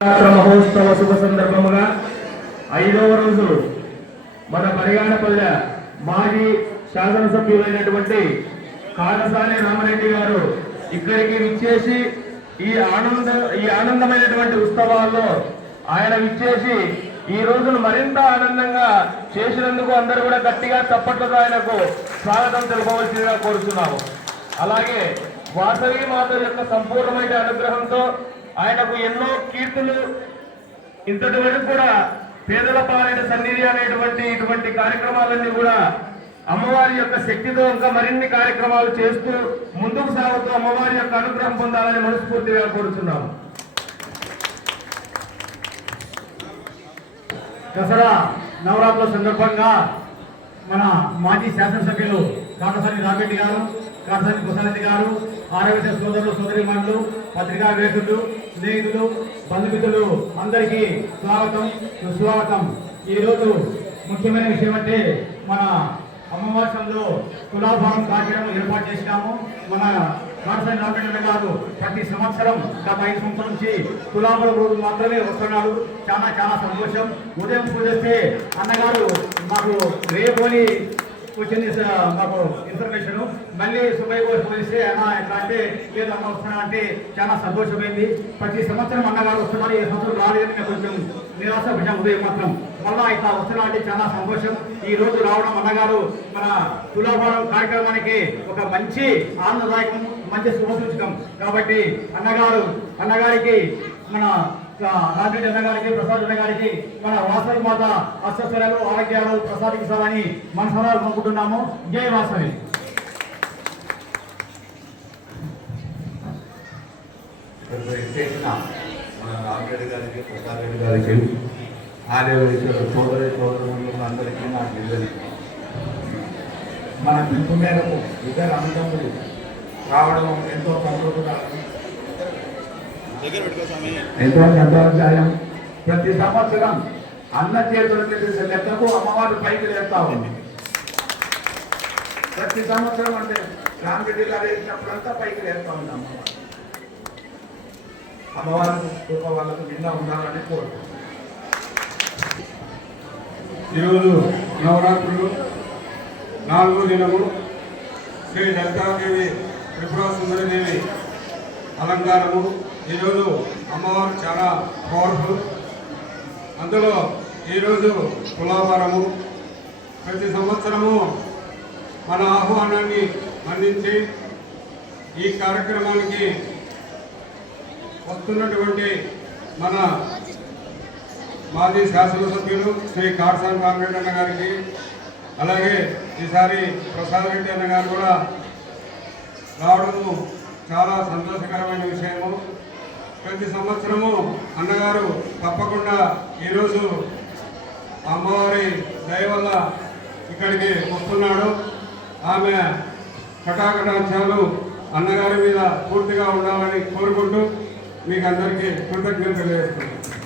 మహోత్సవ శుభ సందర్భముగా ఐదవ రోజు మన పరిగాణపల్లె మాజీ శాసనసభ్యులైనటువంటి కాలసాని రామరెడ్డి గారు ఇక్కడికి విచ్చేసి ఈ ఆనంద ఈ ఆనందమైనటువంటి ఉత్సవాల్లో ఆయన విచ్చేసి ఈ రోజును మరింత ఆనందంగా చేసినందుకు అందరూ కూడా గట్టిగా తప్పట్లతో ఆయనకు స్వాగతం తెలుపవలసిందిగా కోరుతున్నాము అలాగే వాసవి మాత యొక్క సంపూర్ణమైన అనుగ్రహంతో ఆయనకు ఎన్నో కీర్తులు. ఇంతటి వరకు కూడా పేదల పాలైన సన్నిధి అనేటువంటి ఇటువంటి కార్యక్రమాలన్నీ కూడా అమ్మవారి యొక్క శక్తితో ఇంకా మరిన్ని కార్యక్రమాలు చేస్తూ ముందుకు సాగుతూ అమ్మవారి యొక్క అనుగ్రహం పొందాలని మనస్ఫూర్తిగా కోరుతున్నాము దసరా నవరాత్రుల సందర్భంగా మన మాజీ శాసనసభ్యులు కాటసాని రామిరెడ్డి గారు కాటసాని కుసారెడ్డి గారు ఆరోగ్య సోదరులు సోదరి మండలు పత్రికా వేసులు స్నేహితులు బంధుమిత్రులు అందరికీ స్వాగతం సుస్వాగతం. ఈరోజు ముఖ్యమైన విషయం అంటే మన అమ్మవాసంలో తులాభారం కార్యక్రమం ఏర్పాటు చేసినాము. మన కాటసాని రామిరెడ్డి గారు ప్రతి సంవత్సరం గత ఐదు సంవత్సరం నుంచి తులాభారం రోజు మాత్రమే వస్తున్నాడు చాలా చాలా సంతోషం. ఉదయం పూజేస్తే అన్నగారు మాకు రేపు వచ్చింది మాకు ఇన్ఫర్మేషన్ మళ్ళీ సుబ్బయ్య గారు పోలిస్తే అన్న ఎట్లా అంటే లేదు అన్న వస్తున్నా అంటే చాలా సంతోషమైంది. ప్రతి సంవత్సరం అన్నగారు వస్తున్నారు ఏ సంవత్సరం రాలేదని నాకు కొంచెం నిరాశ ఉదయం మాత్రం. మళ్ళా ఇట్లా వస్తున్నా అంటే చాలా సంతోషం. ఈ రోజు రావడం అన్నగారు మన తులాభారం కార్యక్రమానికి ఒక మంచి ఆనందదాయకం మంచి శుభసూచకం. కాబట్టి అన్నగారు అన్నగారికి మన రాజరెడ్డి జనగారికి ప్రసాద్ జనగారికి మన వాసవి మాత అస్వస్థలు ఆరోగ్యాలు ప్రసాదించాలని మనసరాలు పంపుతున్నాము జై వాసవి. మన రామరెడ్డి గారికి ప్రసాద్ రెడ్డి గారికి ఆర్యవేశ్వర సోదరి సోదరులు అందరికీ నా నిజని మన పిలుపు మేరకు ఇద్దరు అన్నదమ్ములు రావడం ఎంతో సంతోషంగా ఎంతో ప్రతి సంవత్సరం అన్న చేతులు తెలిసే లెక్కకు అమ్మవారు పైకి లేస్తా ఉంది. ప్రతి సంవత్సరం అంటే రామరెడ్డి గారు వేసినప్పుడంతా పైకి లేస్తా ఉంది అమ్మవారు. అమ్మవారి కృప వాళ్ళకు నిన్న ఉండాలని కోరుకుంటున్నాను ఈరోజు నవరాత్రులు నాలుగో దినము శ్రీ లలితాదేవి త్రిపుర అలంకారము ఈరోజు అమ్మవారు చాలా పవర్ఫుల్ అందులో ఈరోజు తులాభారము ప్రతి సంవత్సరము మన ఆహ్వానాన్ని అందించి ఈ కార్యక్రమానికి వస్తున్నటువంటి మన మాజీ శాసనసభ్యులు శ్రీ కాడసాని రామరెడ్డి అన్న గారికి అలాగే ఈసారి ప్రసాద్ రెడ్డి అన్న గారు కూడా రావడము చాలా సంతోషకరమైన విషయము. ప్రతి సంవత్సరము అన్నగారు తప్పకుండా ఈరోజు అమ్మవారి దయ వల్ల ఇక్కడికి వస్తున్నాడు. ఆమె కటాకటాంశాలు అన్నగారి మీద పూర్తిగా ఉండాలని కోరుకుంటూ మీకు అందరికీ కృతజ్ఞతలు తెలియజేస్తున్నాను.